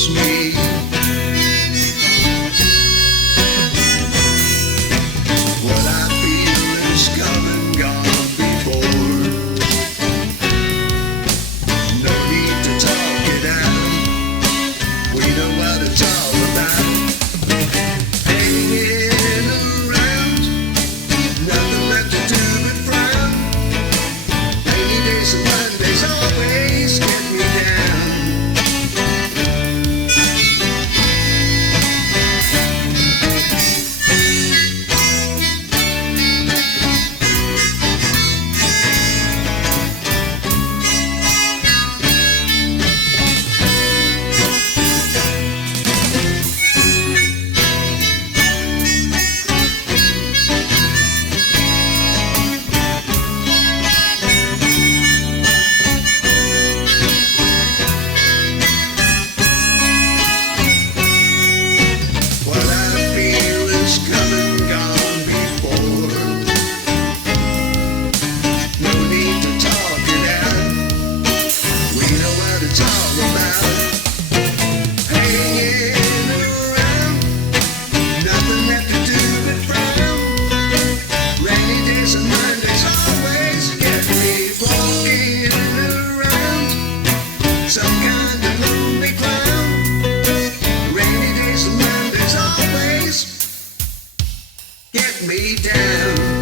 haunts me. What I feel is come and gone before. No need to talk it out. We know what it's all about. Hanging around, nothing left to do but frown. Rainy days and Mondays always get me down. What I feel is come and gone before. No need to talk it out. We know what it's all about. Hanging around, nothing left to do but frown. Rainy days and Mondays always get me walking around. Some kind of lonely clown. Rainy days and Mondays always get me down.